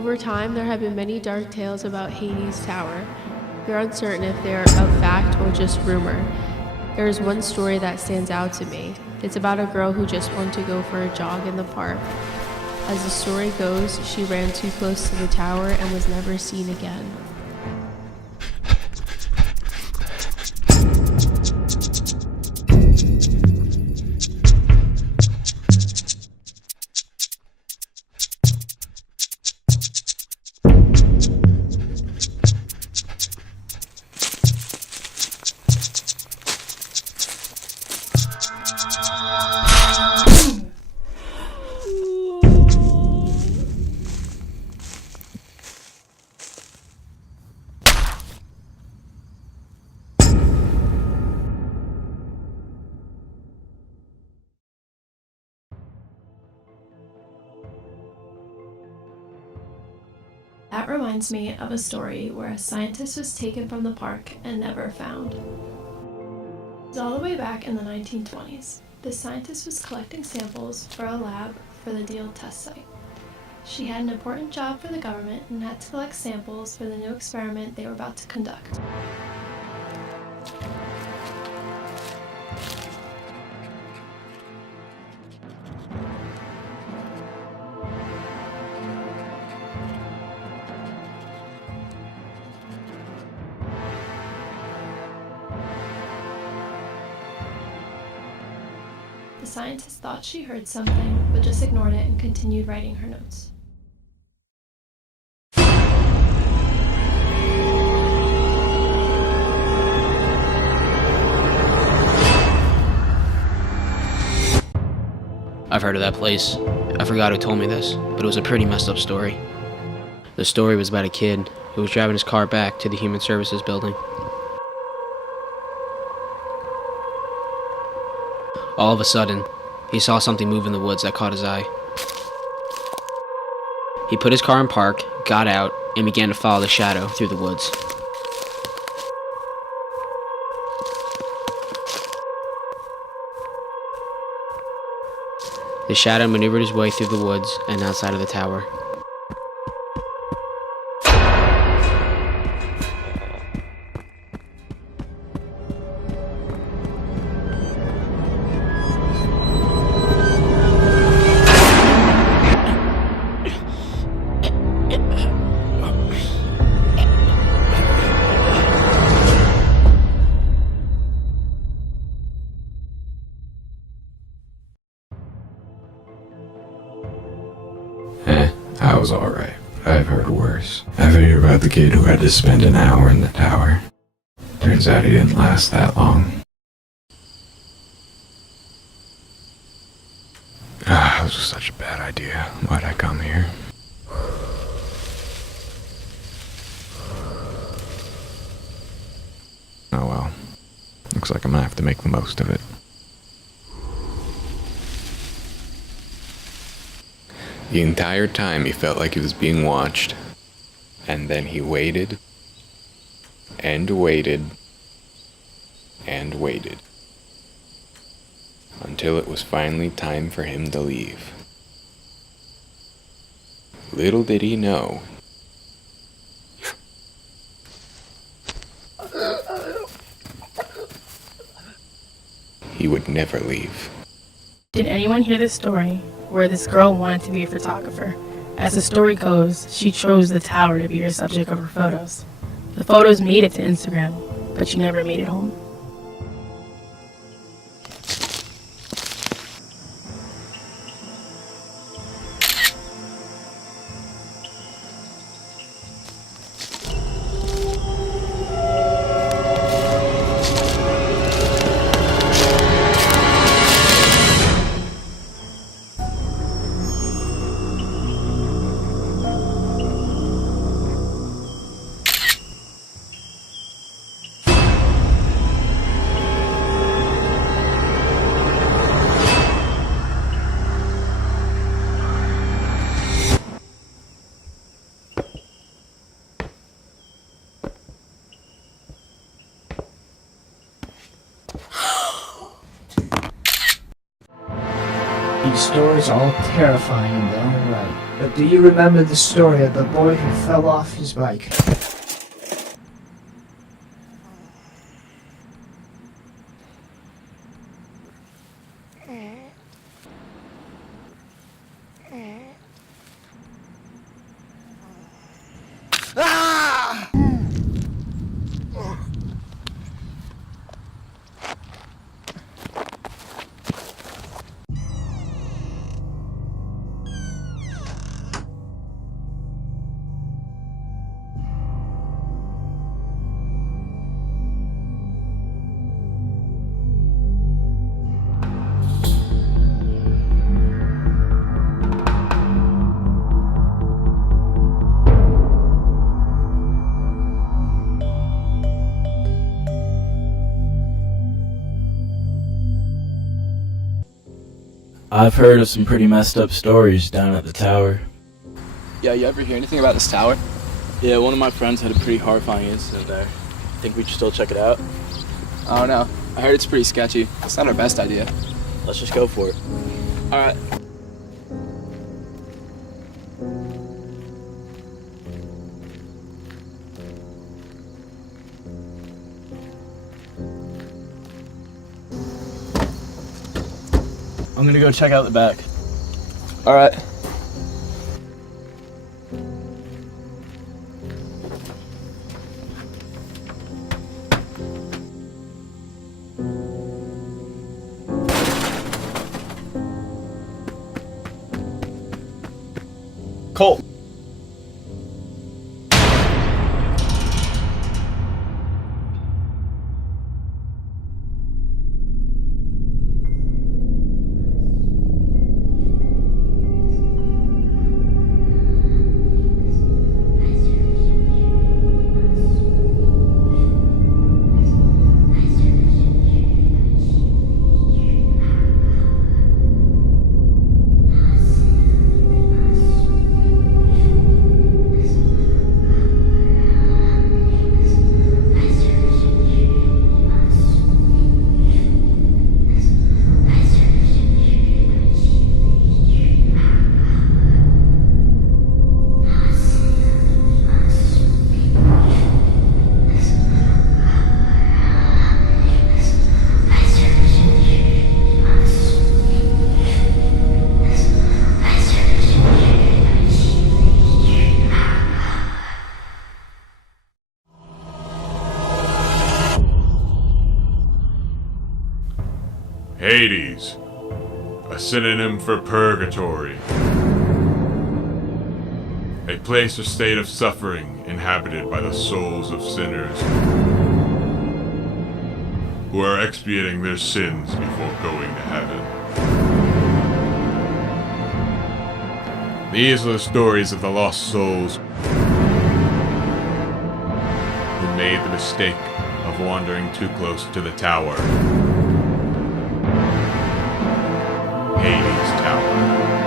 Over time, there have been many dark tales about Hades' tower. We are uncertain if they are of fact or just rumor. There is one story that stands out to me. It's about a girl who just wanted to go for a jog in the park. As the story goes, she ran too close to the tower and was never seen again. That reminds me of a story where a scientist was taken from the park and never found. It was all the way back in the 1920s. The scientist was collecting samples for a lab for the Deal test site. She had an important job for the government and had to collect samples for the new experiment they were about to conduct. The scientist thought she heard something, but just ignored it and continued writing her notes. I've heard of that place. I forgot who told me this, but it was a pretty messed up story. The story was about a kid who was driving his car back to the Human Services building. All of a sudden, he saw something move in the woods that caught his eye. He put his car in park, got out, and began to follow the shadow through the woods. The shadow maneuvered his way through the woods and outside of the tower. I was alright. I've heard worse. I've heard about the kid who had to spend an hour in the tower. Turns out he didn't last that long. It was such a bad idea. Why'd I come here? Oh well. Looks like I'm gonna have to make the most of it. The entire time he felt like he was being watched. And then he waited. And waited. And waited. Until it was finally time for him to leave. Little did he know. He would never leave. Did anyone hear this story where this girl wanted to be a photographer? As the story goes, she chose the tower to be her subject of her photos. The photos made it to Instagram, but she never made it home. These stories are all terrifying in their own right. But do you remember the story of the boy who fell off his bike? I've heard of some pretty messed up stories down at the tower. Yeah, you ever hear anything about this tower? Yeah, one of my friends had a pretty horrifying incident there. Think we should still check it out? I don't know. I heard it's pretty sketchy. It's not our best idea. Let's just go for it. Alright. I'm gonna go check out the back. Alright. Colt! Hades, a synonym for purgatory. A place or state of suffering inhabited by the souls of sinners who are expiating their sins before going to heaven. These are the stories of the lost souls who made the mistake of wandering too close to the tower. Hades Tower.